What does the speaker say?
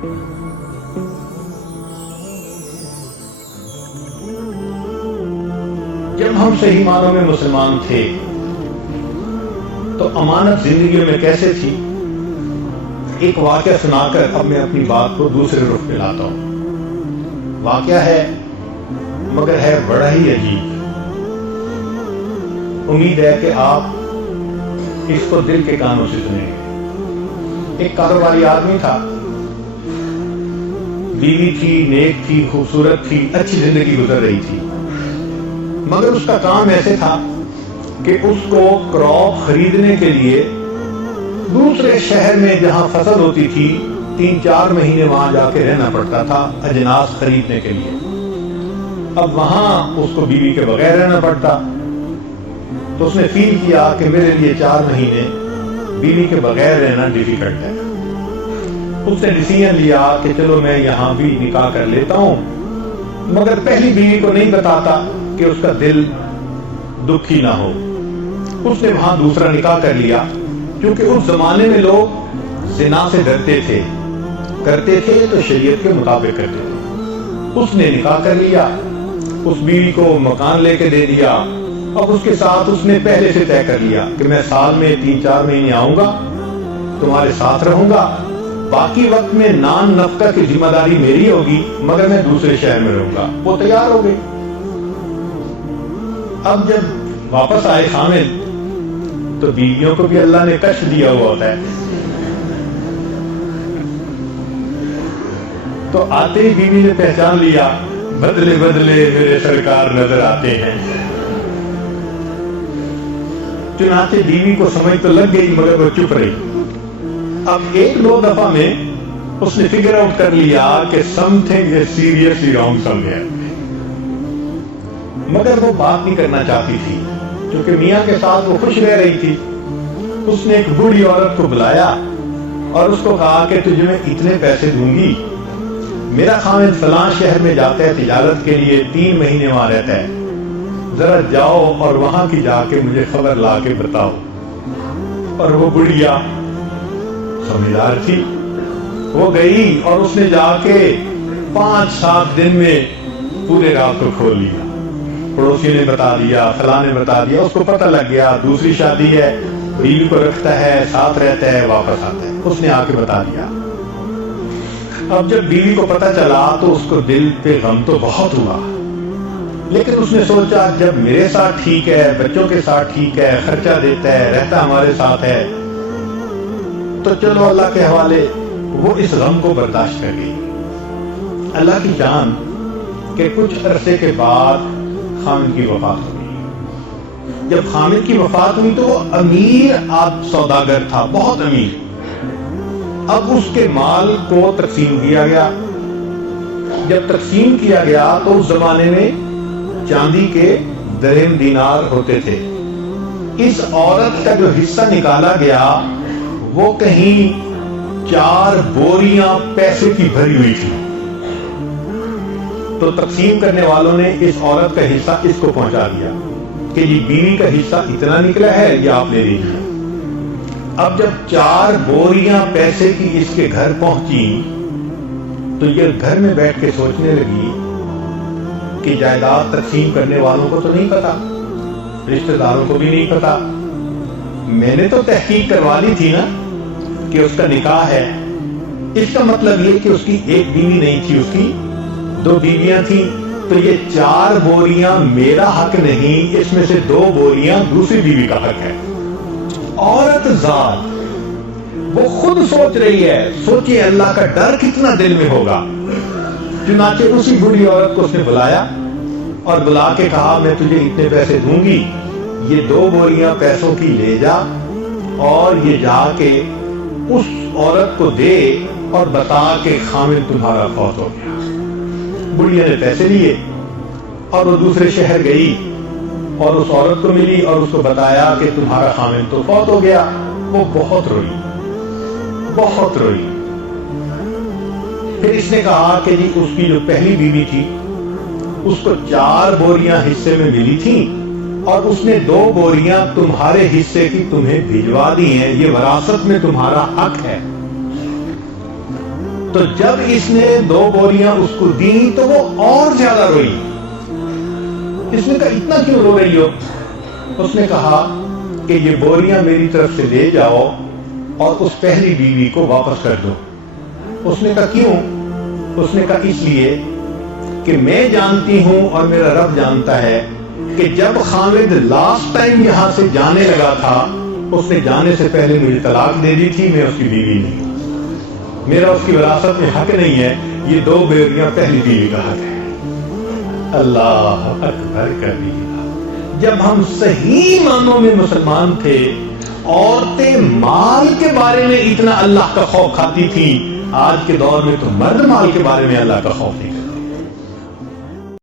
جب ہم صحیح معنوں میں مسلمان تھے تو امانت زندگیوں میں کیسے تھی؟ ایک واقعہ سنا کر اب میں اپنی بات کو دوسرے رخ پہ لاتا ہوں۔ واقعہ ہے مگر ہے بڑا ہی عجیب۔ امید ہے کہ آپ اس کو دل کے کانوں سے سنیں گے۔ ایک کاروباری آدمی تھا، بیوی تھی، نیک تھی، خوبصورت تھی، اچھی زندگی گزر رہی تھی، مگر اس کا کام ایسے تھا کہ اس کو کراپ خریدنے کے لیے دوسرے شہر میں جہاں فصل ہوتی تھی 3-4 مہینے وہاں جا کے رہنا پڑتا تھا اجناس خریدنے کے لیے۔ اب وہاں اس کو بیوی کے بغیر رہنا پڑتا، تو اس نے فیل کیا کہ میرے لیے 4 مہینے بیوی کے بغیر رہنا ڈیفیکلٹ ہے۔ اس نے ڈیسیژن لیا کہ چلو میں یہاں بھی نکاح کر لیتا ہوں، مگر پہلی بیوی کو نہیں بتاتا کہ اس کا دل دکھی نہ ہو۔ اس نے وہاں دوسرا نکاح کر لیا، کیونکہ اس زمانے میں لوگ زنا سے ڈرتے تھے، کرتے تھے تو شریعت کے مطابق کرتے تھے۔ اس نے نکاح کر لیا، اس بیوی کو مکان لے کے دے دیا۔ اب اس کے ساتھ اس نے پہلے سے طے کر لیا کہ میں سال میں 3-4 مہینے آؤں گا، تمہارے ساتھ رہوں گا، باقی وقت میں نان نفقہ کی ذمہ داری میری ہوگی، مگر میں دوسرے شہر میں رہوں گا۔ وہ تیار ہو گئی۔ اب جب واپس آئے خامد تو بیویوں کو بھی اللہ نے کشف دیا ہوا ہوتا ہے، تو آتے ہی بیوی نے پہچان لیا، بدلے بدلے میرے سرکار نظر آتے ہیں۔ چنانچہ بیوی کو سمجھ تو لگ گئی مگر وہ چپ رہی۔ اب 1-2 دفعہ میں اس نے فگر آؤٹ کر لیا کہ some thing is seriously wrong some where, مگر وہ بات نہیں کرنا چاہتی تھی کیونکہ میاں کے ساتھ وہ خوش رہ رہی تھی۔ اس نے ایک بوڑھی عورت کو بلایا اور اس کو کہا کہ تجھے میں اتنے پیسے دوں گی، میرا خامد فلاں شہر میں جاتا ہے تجارت کے لیے، 3 مہینے وہاں رہتا ہے، ذرا جاؤ اور وہاں کی جا کے مجھے خبر لا کے بتاؤ۔ اور وہ بڑھیا سمجھدار تھی، وہ گئی اور اس نے جا کے 5-7 دن میں پورے رات کو کھول لیا۔ پڑوسی نے بتا دیا، فلاں نے بتا دیا، اس کو پتہ لگ گیا دوسری شادی ہے، بیوی کو رکھتا ہے، ساتھ رہتا ہے، واپس آتا ہے۔ اس نے آ کے بتا دیا۔ اب جب بیوی کو پتہ چلا تو اس کو دل پہ غم تو بہت ہوا، لیکن اس نے سوچا جب میرے ساتھ ٹھیک ہے، بچوں کے ساتھ ٹھیک ہے، خرچہ دیتا ہے، رہتا ہمارے ساتھ ہے، تو چلو اللہ کے حوالے۔ وہ اس غم کو برداشت کر گئی۔ اللہ کی جان کہ کچھ عرصے کے بعد خامد کی وفات ہو گئی۔ جب خامد کی وفات ہوئی تو وہ امیر سوداگر تھا، بہت امیر۔ اب اس کے مال کو تقسیم کیا گیا۔ جب تقسیم کیا گیا تو اس زمانے میں چاندی کے درہم دینار ہوتے تھے۔ اس عورت کا جو حصہ نکالا گیا وہ کہیں 4 بوریاں پیسے کی بھری ہوئی تھی۔ تو تقسیم کرنے والوں نے اس عورت کا حصہ اس کو پہنچا دیا کہ یہ بیوی کا حصہ اتنا نکلا ہے، یہ آپ لے لیجیے۔ اب جب 4 بوریاں پیسے کی اس کے گھر پہنچی تو یہ گھر میں بیٹھ کے سوچنے لگی کہ جائیداد تقسیم کرنے والوں کو تو نہیں پتا، رشتہ داروں کو بھی نہیں پتا، میں نے تو تحقیق کروا لی تھی نا کہ اس کا نکاح ہے۔ اس کا مطلب یہ کہ اس کی ایک بیوی نہیں تھی، اس کی 2 بیویاں تھیں، تو یہ 4 بوریاں میرا حق نہیں، اس میں سے 2 بوریاں دوسری بیوی کا حق ہے۔ عورت ذات وہ خود سوچ رہی ہے، سوچئے اللہ کا ڈر کتنا دل میں ہوگا۔ چنانچہ اسی بوڑھی عورت کو اس نے بلایا اور بلا کے کہا میں تجھے اتنے پیسے دوں گی، یہ 2 بوریاں پیسوں کی لے جا اور یہ جا کے اس عورت کو دے اور بتا کہ خامد تمہارا فوت ہو گیا۔ بڑھیا نے پیسے لیے اور وہ دوسرے شہر گئی اور اس عورت کو ملی اور اس کو بتایا کہ تمہارا خامد تو فوت ہو گیا۔ وہ بہت روئی، بہت روئی۔ پھر اس نے کہا کہ جی اس کی جو پہلی بیوی تھی اس کو 4 بوریاں حصے میں ملی تھیں اور اس نے 2 بوریاں تمہارے حصے کی تمہیں بھجوا دی ہیں، یہ وراثت میں تمہارا حق ہے۔ تو جب اس نے 2 بوریاں اس کو دی تو وہ اور زیادہ روئی. اس نے کہا اتنا کیوں رو رہی ہو؟ اس نے کہا کہ یہ بوریاں میری طرف سے لے جاؤ اور اس پہلی بیوی کو واپس کر دو. اس نے کہا کیوں؟ اس نے کہا اس لیے کہ میں جانتی ہوں اور میرا رب جانتا ہے کہ جب خالد لاسٹ ٹائم یہاں سے جانے لگا تھا اس نے جانے سے پہلے مجھے طلاق دے دی تھی. میں اس کی بیوی نہیں ہوں, میرا اس کی وراثت میں حق نہیں ہے. یہ 2 بیویاں پہلی بیوی کا حق ہے. اللہ اکبر کبیرہ. جب ہم صحیح معنوں میں مسلمان تھے, عورتیں مال کے بارے میں اتنا اللہ کا خوف کھاتی تھی. آج کے دور میں تو مرد مال کے بارے میں اللہ کا خوف نہیں.